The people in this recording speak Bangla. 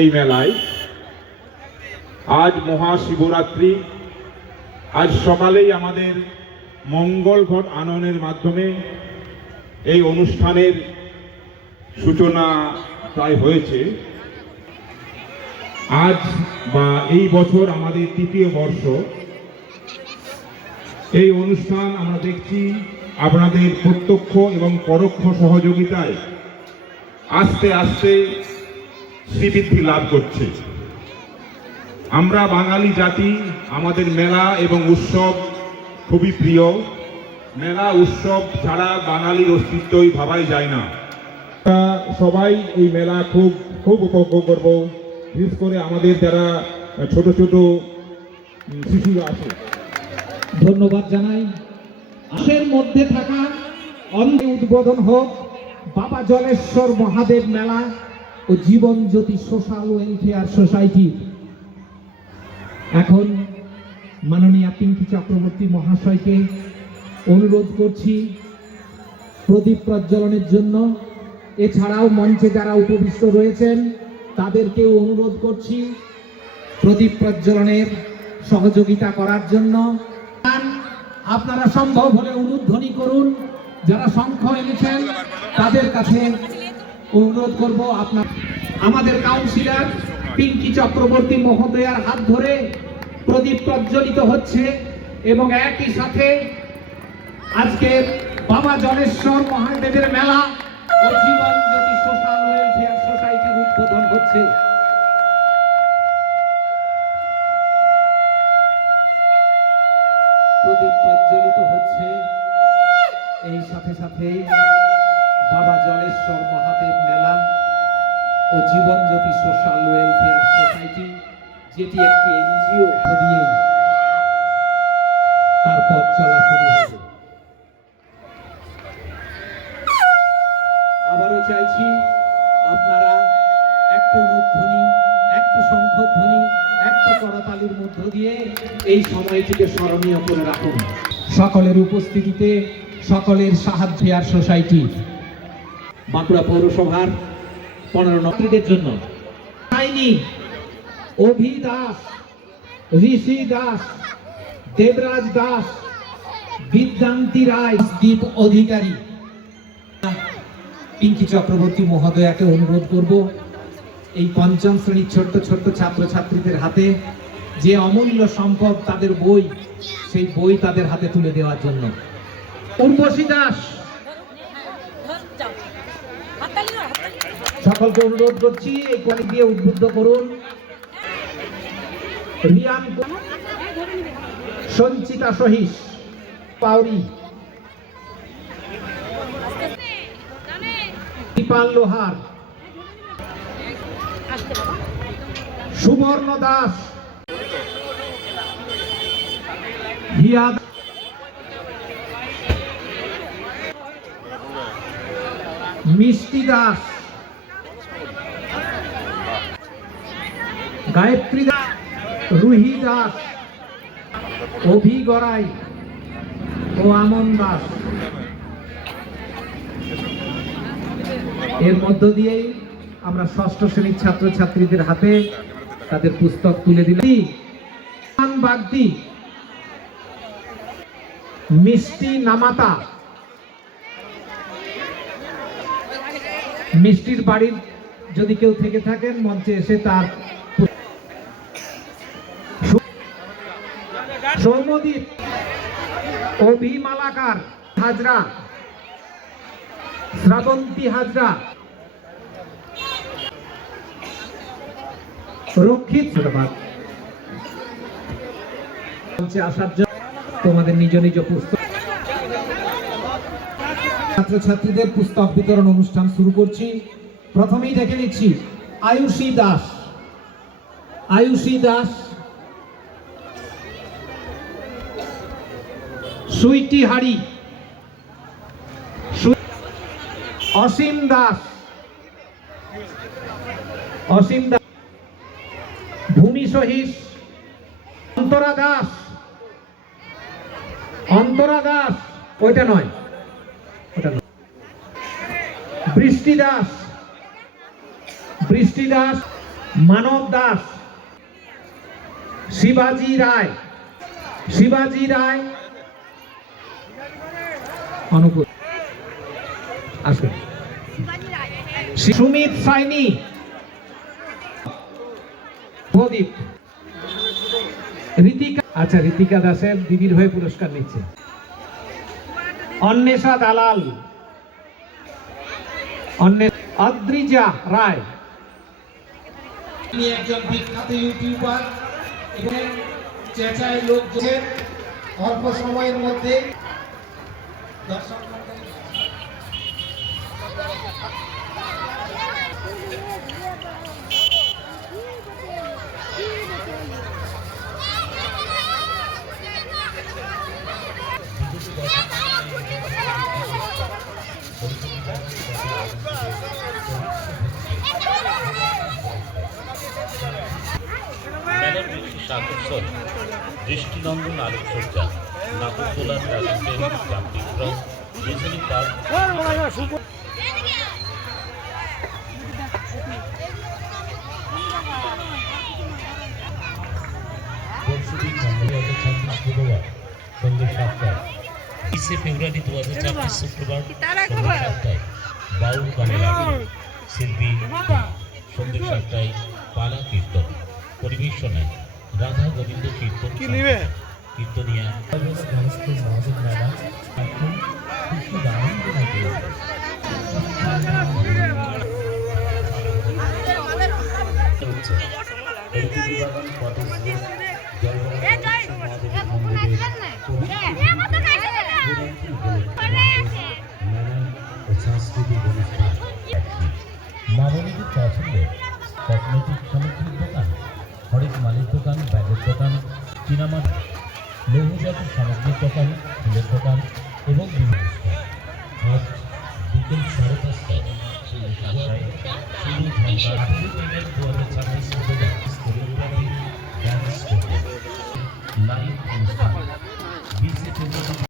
এই মেলায়। আজ মহাশিবরাত্রি, আজ সকালেই আমাদের মঙ্গল ঘট আনয়নের মাধ্যমে এই অনুষ্ঠানের সূচনা প্রায় হয়েছে। আজ বা এই বছর আমাদের তৃতীয় বর্ষ। এই অনুষ্ঠান আমরা দেখছি আপনাদের প্রত্যক্ষ এবং পরোক্ষ সহযোগিতায় আস্তে আস্তে শ্রীবৃদ্ধি লাভ করছে। আমরা বাঙালি জাতি, আমাদের মেলা এবং উৎসব খুবই প্রিয়। মেলা উৎসব ছাড়া বাঙালির অস্তিত্বই ভাবাই যায় না। সবাই এই মেলা খুব উপভোগ করব, বিশেষ করে আমাদের যারা ছোট ছোট শিশুরা আছে। ধন্যবাদ জানাই। আশের মধ্যে থাকা অন্ধে উদ্বোধন হোক বাবা জলেশ্বর মহাদেব মেলা ও জীবন জ্যোতি সোশ্যাল ওয়েলফেয়ার সোসাইটি। এখন মাননীয় পিঙ্কি চক্রবর্তী মহাশয়কে অনুরোধ করছি প্রদীপ প্রজ্বলনের জন্য। এছাড়াও মঞ্চে যারা উপবিষ্ট রয়েছেন তাদেরকেও অনুরোধ করছি প্রদীপ প্রজ্বলনের সহযোগিতা করার জন্য। আপনারা সম্ভব হলে উলুধ্বনি করুন। যারা শঙ্খ এনেছেন তাদের কাছে অনুরোধ করব আপনার আমাদের কাউন্সিলর পিঙ্কি চক্রবর্তী মহোদয়ার হাত ধরে প্রদীপ প্রজ্বলিত হচ্ছে এবং একই সাথে আজকের বাবা জলেশ্বর মহাদেবের মেলা ও জীবন জ্যোতি সোশ্যাল ওয়েলফেয়ার সোসাইটির উদ্বোধন হচ্ছে। প্রদীপ প্রজ্বলিত হচ্ছে। এই সাথে সাথে বাবা জলেশ্বর মহাদেব মেলা ও জীবন জ্যোতি সোশ্যাল ওয়েলফেয়ার সোসাইটি, যেটি একটি এনজিও, দিয়ে তার পথ চলা শুরু হবে। আবারও চাইছি আপনারা একটু রূপধ্বনি, একটু শঙ্খধ্বনি, একটু করতালির মধ্য দিয়ে এই সময়টিকে স্মরণীয় করে রাখুন। সকলের উপস্থিতিতে সকলের সাহায্যে আর সোসাইটি বাঁকুড়া পৌরসভার 15 নবীদের জন্য অভি দাস, ঋষি দাস, দেবরাজ দাস, বিদ্যান্তি রায়, দীপ অধিকারী। পিঙ্কি চক্রবর্তী মহোদয়াকে অনুরোধ করব এই পঞ্চম শ্রেণীর ছোট্ট ছোট্ট ছাত্রছাত্রীদের হাতে যে অমূল্য সম্পদ তাদের বই, সেই বই তাদের হাতে তুলে দেওয়ার জন্য। উর্বশী দাস, সকলকে অনুরোধ করছি এই কলি দিয়ে উদ্বুদ্ধ করুন। রিয়ান, সঞ্চিতা সহিস, পাউরি, দীপাল লোহার, সুবর্ণ দাস, হিয়া, মিষ্টি দাস, গায়ত্রী দাস, রুহি দাস, অভি গড়াই ও আমন দাস। এর মধ্য দিয়েই আমরা ষষ্ঠ শ্রেণীর ছাত্রছাত্রীদের হাতে তাদের পুস্তক তুলে দিলাম। বাগদি, মিষ্টি নামাতা, মিষ্টির বাড়ির যদি কেউ থেকে থাকেন মঞ্চে এসে তার সৌমদীপ, অভিমালাকার হাজরা, শ্রাবন্তী হাজরা, রক্ষিত। মঞ্চে আসার জন্য তোমাদের নিজ নিজ পুস্তক। ছাত্রছাত্রীদের পুস্তক বিতরণ অনুষ্ঠান শুরু করছি। প্রথমেই দেখে নিচ্ছি আয়ুষী দাস। আয়ুষী দাস, সুইটি হাড়ি, অসীম দাস, অসীম দাস, ভূমি সহিস, অন্তরা দাস, অন্তরা দাস, ওইটা নয়, ওটা নয়, বৃষ্টি দাস, বৃষ্টি দাস, মানব দাস, শিবাজি রায় অনুকূল আসুন। সুমিত সাইনি, প্রদীপ, ঋতিকা, আচ্ছা ঋতিকা দাসের দিদির হয়ে পুরস্কার নিচ্ছে। অন্বেষা দালাল, অদ্রিজা রায়, তিনি একজন বিখ্যাত ইউটিউবার এবং চেঁচায় লোকজনের অল্প সময়ের মধ্যে দর্শক মেলার বিশেষ আকর্ষণ দৃষ্টিনন্দন আলোকসজ্জা, নাগরদোলার রাজত্বের যান্ত্রিকরণ, ডিজনি পার্ক, পরশুদিন মঙ্গলবার 26 বুধবার সন্ধ্যে 7টায়, 20 ফেব্রুয়ারি 2024 শুক্রবার সন্ধ্যে 7টায় বাউল গানের আয়োজন, শিল্পী সন্ধ্যে 7টায় পালা কীর্তন পরিবেশনায় রাধা গোবিন্দ কীর্তন কীর্তনিয়া মহাজন মেলা এখন খুশি আনন্দ থাকে। সাংস্কৃতিক অনুষ্ঠান মামনিদের পছন্দের কসমেটিক সামগ্রীর দোকান, হরেক মালের দোকান, ব্যাগের দোকান, চীনামাছ, লৌহজাত সামগ্রীর দোকান, ফুলের দোকান এবং বিভিন্ন স্টল। আজ বিকেল 5:30টায় লাইভ অনুষ্ঠান 20 ফেব্রুয়ারি